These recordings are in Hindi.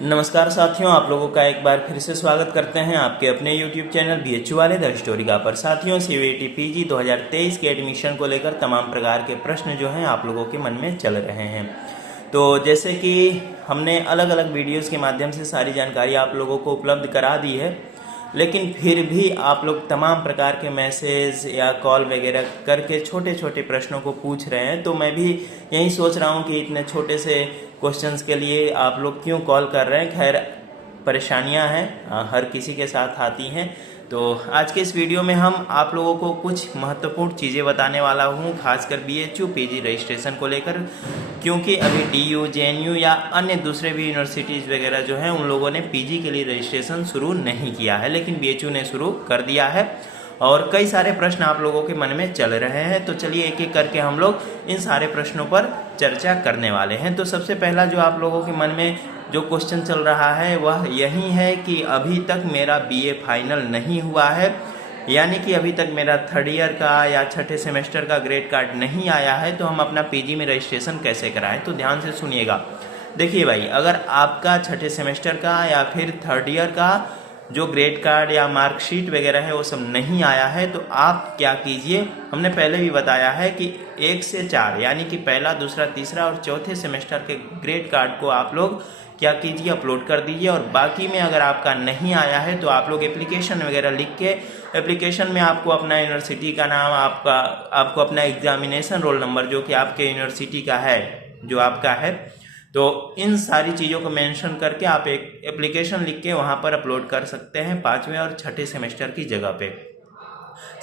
नमस्कार साथियों, आप लोगों का एक बार फिर से स्वागत करते हैं आपके अपने YouTube चैनल BHU वाले द स्टोरी पर। साथियों, CUET PG 2023 के एडमिशन को लेकर तमाम प्रकार के प्रश्न जो हैं आप लोगों के मन में चल रहे हैं। तो जैसे कि हमने अलग अलग वीडियोस के माध्यम से सारी जानकारी आप लोगों को उपलब्ध करा दी है, लेकिन फिर भी आप लोग तमाम प्रकार के मैसेज या कॉल वगैरह करके छोटे छोटे प्रश्नों को पूछ रहे हैं। तो मैं भी यही सोच रहा हूँ कि इतने छोटे से क्वेश्चंस के लिए आप लोग क्यों कॉल कर रहे हैं। खैर, परेशानियां हैं, हर किसी के साथ आती हैं। तो आज के इस वीडियो में हम आप लोगों को कुछ महत्वपूर्ण चीज़ें बताने वाला हूँ, खासकर BHU PG रजिस्ट्रेशन को लेकर, क्योंकि अभी DU, JNU या अन्य दूसरे भी यूनिवर्सिटीज़ वगैरह जो हैं उन लोगों ने PG के लिए रजिस्ट्रेशन शुरू नहीं किया है, लेकिन BHU ने शुरू कर दिया है और कई सारे प्रश्न आप लोगों के मन में चल रहे हैं। तो चलिए एक एक करके हम लोग इन सारे प्रश्नों पर चर्चा करने वाले हैं। तो सबसे पहला जो आप लोगों के मन में जो क्वेश्चन चल रहा है वह यही है कि अभी तक मेरा BA फाइनल नहीं हुआ है, यानी कि अभी तक मेरा थर्ड ईयर का या छठे सेमेस्टर का ग्रेड कार्ड नहीं आया है, तो हम अपना PG में रजिस्ट्रेशन कैसे कराएं। तो ध्यान से सुनिएगा। देखिए भाई, अगर आपका छठे सेमेस्टर का या फिर थर्ड ईयर का जो ग्रेड कार्ड या मार्कशीट वगैरह है वो सब नहीं आया है, तो आप क्या कीजिए, हमने पहले भी बताया है कि 1 से 4 यानी कि पहला, दूसरा, तीसरा और चौथे सेमेस्टर के ग्रेड कार्ड को आप लोग क्या कीजिए, अपलोड कर दीजिए। और बाकी में अगर आपका नहीं आया है तो आप लोग एप्लीकेशन वगैरह लिख के, एप्लीकेशन में आपको अपना यूनिवर्सिटी का नाम, आपको अपना एग्जामिनेशन रोल नंबर जो कि आपके यूनिवर्सिटी का है, जो आपका है, तो इन सारी चीज़ों को मेंशन करके आप एक एप्लीकेशन लिख के वहाँ पर अपलोड कर सकते हैं 5वें और छठे सेमेस्टर की जगह पे।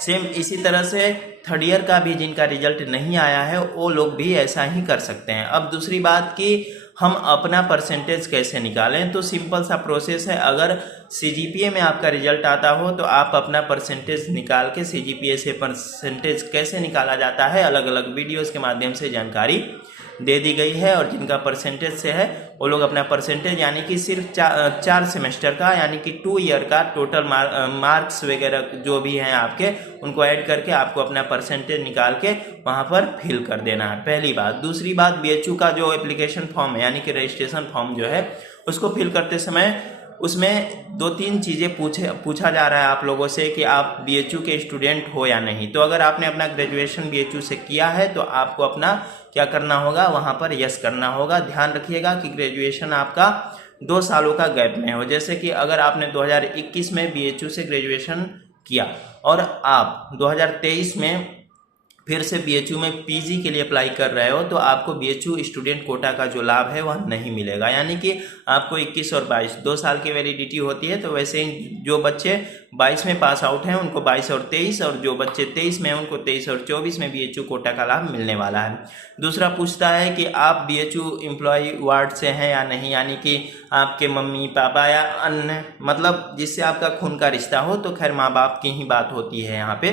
सेम इसी तरह से थर्ड ईयर का भी जिनका रिजल्ट नहीं आया है वो लोग भी ऐसा ही कर सकते हैं। अब दूसरी बात कि हम अपना परसेंटेज कैसे निकालें, तो सिंपल सा प्रोसेस है। अगर CGPA में आपका रिजल्ट आता हो तो आप अपना परसेंटेज निकाल के, CGPA से परसेंटेज कैसे निकाला जाता है अलग अलग वीडियोस के माध्यम से जानकारी दे दी गई है। और जिनका परसेंटेज से है वो लोग अपना परसेंटेज यानी कि सिर्फ 4 सेमेस्टर का यानी कि 2 ईयर का टोटल मार्क्स वगैरह जो भी हैं आपके, उनको ऐड करके आपको अपना परसेंटेज निकाल के वहाँ पर फिल कर देना है, पहली बात। दूसरी बात, BHU का जो एप्लीकेशन फॉर्म है यानी कि रजिस्ट्रेशन फॉर्म जो है उसको फिल करते समय उसमें 2-3 चीज़ें पूछा जा रहा है आप लोगों से कि आप BHU के स्टूडेंट हो या नहीं। तो अगर आपने अपना ग्रेजुएशन BHU से किया है तो आपको अपना क्या करना होगा, वहाँ पर यस करना होगा। ध्यान रखिएगा कि ग्रेजुएशन आपका 2 सालों का गैप में हो। जैसे कि अगर आपने 2021 में BHU से ग्रेजुएशन किया और आप 2023 में फिर से BHU में PG के लिए अप्लाई कर रहे हो, तो आपको BHU स्टूडेंट कोटा का जो लाभ है वह नहीं मिलेगा। यानी कि आपको 21 और 22 2 साल की वैलिडिटी होती है। तो वैसे ही जो बच्चे 22 में पास आउट हैं उनको 22 और 23, और जो बच्चे 23 में हैं उनको 23 और 24 में BHU कोटा का लाभ मिलने वाला है। दूसरा पूछता है कि आप BHU एम्प्लॉय वार्ड से हैं या नहीं, यानी कि आपके मम्मी पापा या अन्य मतलब जिससे आपका खून का रिश्ता हो। तो खैर माँ बाप की ही बात होती है यहाँ पे।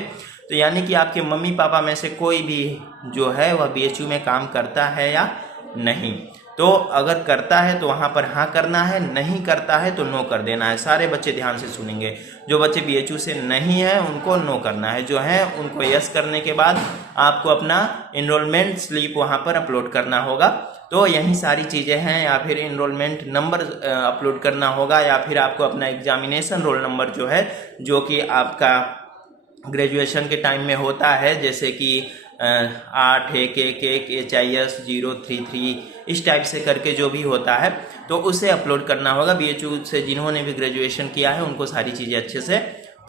तो यानी कि आपके मम्मी पापा में से कोई भी जो है वह BHU में काम करता है या नहीं। तो अगर करता है तो वहाँ पर हाँ करना है, नहीं करता है तो नो कर देना है। सारे बच्चे ध्यान से सुनेंगे। जो बच्चे BHU से नहीं है उनको नो करना है, जो है उनको यस करने के बाद आपको अपना इनरोलमेंट स्लिप वहाँ पर अपलोड करना होगा। तो यही सारी चीज़ें हैं, या फिर इनरोलमेंट नंबर अपलोड करना होगा, या फिर आपको अपना एग्जामिनेशन रोल नंबर जो है, जो कि आपका ग्रेजुएशन के टाइम में होता है, जैसे कि 81111 HIS 033 इस टाइप से करके जो भी होता है, तो उसे अपलोड करना होगा। BHU से जिन्होंने भी ग्रेजुएशन किया है उनको सारी चीज़ें अच्छे से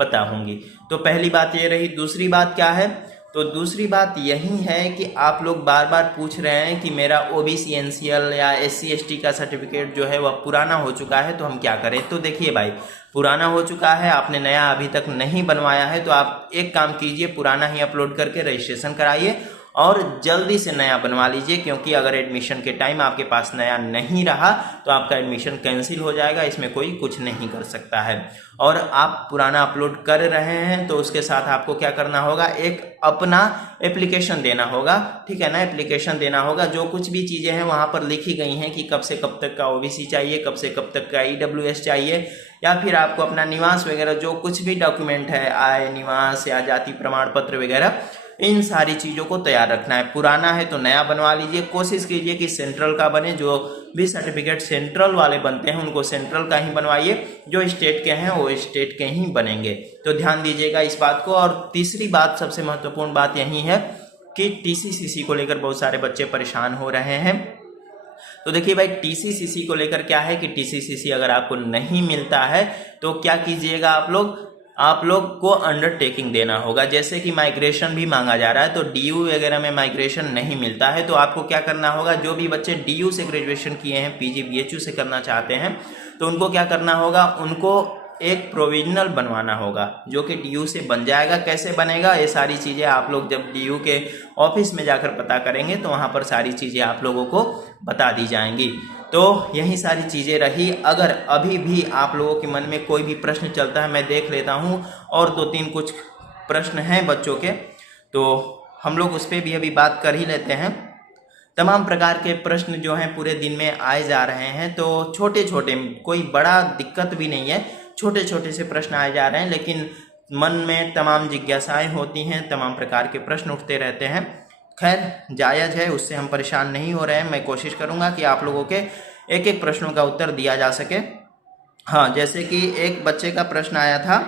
पता होंगी। तो पहली बात ये रही। दूसरी बात क्या है, तो दूसरी बात यही है कि आप लोग बार बार पूछ रहे हैं कि मेरा OBC NCL या SC ST का सर्टिफिकेट जो है वह पुराना हो चुका है, तो हम क्या करें। तो देखिए भाई, पुराना हो चुका है, आपने नया अभी तक नहीं बनवाया है, तो आप एक काम कीजिए, पुराना ही अपलोड करके रजिस्ट्रेशन कराइए और जल्दी से नया बनवा लीजिए। क्योंकि अगर एडमिशन के टाइम आपके पास नया नहीं रहा तो आपका एडमिशन कैंसिल हो जाएगा, इसमें कोई कुछ नहीं कर सकता है। और आप पुराना अपलोड कर रहे हैं तो उसके साथ आपको क्या करना होगा, एक अपना एप्लीकेशन देना होगा, ठीक है ना। एप्लीकेशन देना होगा, जो कुछ भी चीज़ें हैं वहाँ पर लिखी गई हैं कि कब से कब तक का OBC चाहिए, कब से कब तक का EWS चाहिए, या फिर आपको अपना निवास वगैरह जो कुछ भी डॉक्यूमेंट है, आय, निवास या जाति प्रमाण पत्र वगैरह, इन सारी चीज़ों को तैयार रखना है। पुराना है तो नया बनवा लीजिए। कोशिश कीजिए कि सेंट्रल का बने, जो भी सर्टिफिकेट सेंट्रल वाले बनते हैं उनको सेंट्रल का ही बनवाइए, जो स्टेट के हैं वो स्टेट के ही बनेंगे। तो ध्यान दीजिएगा इस बात को। और तीसरी बात, सबसे महत्वपूर्ण बात यही है कि TCCC को लेकर बहुत सारे बच्चे परेशान हो रहे हैं। तो देखिए भाई, TCCC को लेकर क्या है कि TCCC अगर आपको नहीं मिलता है तो क्या कीजिएगा आप लोग को अंडरटेकिंग देना होगा। जैसे कि माइग्रेशन भी मांगा जा रहा है, तो DU वगैरह में माइग्रेशन नहीं मिलता है, तो आपको क्या करना होगा, जो भी बच्चे DU से ग्रेजुएशन किए हैं, PG BHU से करना चाहते हैं, तो उनको क्या करना होगा, उनको एक प्रोविजनल बनवाना होगा जो कि DU से बन जाएगा। कैसे बनेगा, ये सारी चीज़ें आप लोग जब DU के ऑफिस में जाकर पता करेंगे तो वहाँ पर सारी चीज़ें आप लोगों को बता दी जाएंगी। तो यही सारी चीज़ें रही। अगर अभी भी आप लोगों के मन में कोई भी प्रश्न चलता है, मैं देख लेता हूँ और 2-3 कुछ प्रश्न हैं बच्चों के, तो हम लोग उस पर भी अभी बात कर ही लेते हैं। तमाम प्रकार के प्रश्न जो हैं पूरे दिन में आए जा रहे हैं, तो छोटे छोटे, कोई बड़ा दिक्कत भी नहीं है, छोटे छोटे से प्रश्न आए जा रहे हैं, लेकिन मन में तमाम जिज्ञासाएं होती हैं, तमाम प्रकार के प्रश्न उठते रहते हैं। खैर जायज़ है, उससे हम परेशान नहीं हो रहे हैं। मैं कोशिश करूंगा कि आप लोगों के एक एक प्रश्नों का उत्तर दिया जा सके। हाँ, जैसे कि एक बच्चे का प्रश्न आया था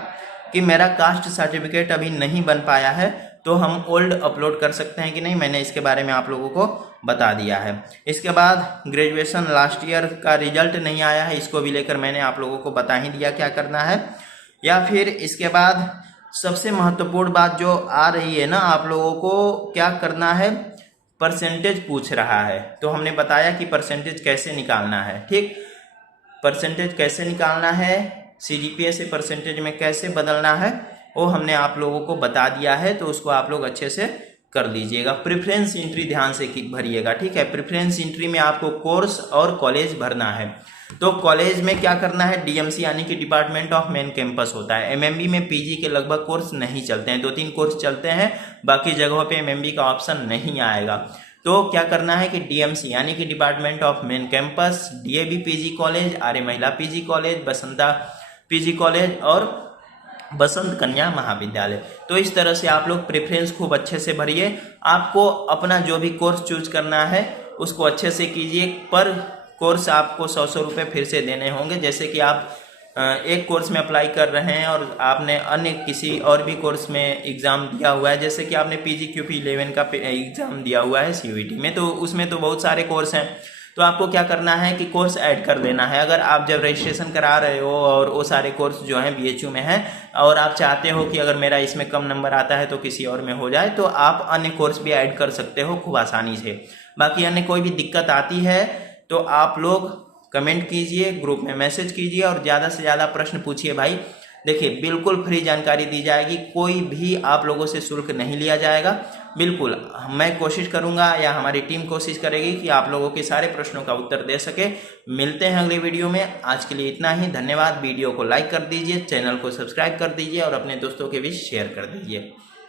कि मेरा कास्ट सर्टिफिकेट अभी नहीं बन पाया है, तो हम ओल्ड अपलोड कर सकते हैं कि नहीं। मैंने इसके बारे में आप लोगों को बता दिया है। इसके बाद ग्रेजुएशन लास्ट ईयर का रिजल्ट नहीं आया है, इसको भी लेकर मैंने आप लोगों को बता ही दिया क्या करना है। या फिर इसके बाद सबसे महत्वपूर्ण बात जो आ रही है ना, आप लोगों को क्या करना है, परसेंटेज पूछ रहा है, तो हमने बताया कि परसेंटेज कैसे निकालना है। ठीक, परसेंटेज कैसे निकालना है, CGPA से परसेंटेज में कैसे बदलना है, वो हमने आप लोगों को बता दिया है, तो उसको आप लोग अच्छे से कर लीजिएगा। प्रेफरेंस एंट्री ध्यान से भरिएगा, ठीक है। प्रेफरेंस एंट्री में आपको कोर्स और कॉलेज भरना है। तो कॉलेज में क्या करना है, DMC यानी कि डिपार्टमेंट ऑफ मेन कैंपस होता है। MMB में PG के लगभग कोर्स नहीं चलते हैं, 2-3 कोर्स चलते हैं, बाकी जगहों पे MMB का ऑप्शन नहीं आएगा। तो क्या करना है कि DMC यानी कि department of main campus, DAV PG college, Arya Mahila PG college, Basanta PG college और बसंत कन्या महाविद्यालय। तो इस तरह से आप लोग प्रेफरेंस खूब अच्छे से भरिए। आपको अपना जो भी कोर्स चूज करना है उसको अच्छे से कीजिए। पर कोर्स आपको 100 रुपये फिर से देने होंगे। जैसे कि आप एक कोर्स में अप्लाई कर रहे हैं और आपने अन्य किसी और भी कोर्स में एग्ज़ाम दिया हुआ है, जैसे कि आपने PGQP 11 का एग्ज़ाम दिया हुआ है CUET में, तो उसमें तो बहुत सारे कोर्स हैं। तो आपको क्या करना है कि कोर्स ऐड कर देना है। अगर आप जब रजिस्ट्रेशन करा रहे हो और वो सारे कोर्स जो हैं BHU में हैं और आप चाहते हो कि अगर मेरा इसमें कम नंबर आता है तो किसी और में हो जाए, तो आप अन्य कोर्स भी ऐड कर सकते हो खूब आसानी से। बाकी अन्य कोई भी दिक्कत आती है तो आप लोग कमेंट कीजिए, ग्रुप में मैसेज कीजिए और ज़्यादा से ज़्यादा प्रश्न पूछिए भाई। देखिए, बिल्कुल फ्री जानकारी दी जाएगी, कोई भी आप लोगों से शुल्क नहीं लिया जाएगा। बिल्कुल मैं कोशिश करूंगा या हमारी टीम कोशिश करेगी कि आप लोगों के सारे प्रश्नों का उत्तर दे सके। मिलते हैं अगले वीडियो में। आज के लिए इतना ही, धन्यवाद। वीडियो को लाइक कर दीजिए, चैनल को सब्सक्राइब कर दीजिए और अपने दोस्तों के बीच शेयर कर दीजिए।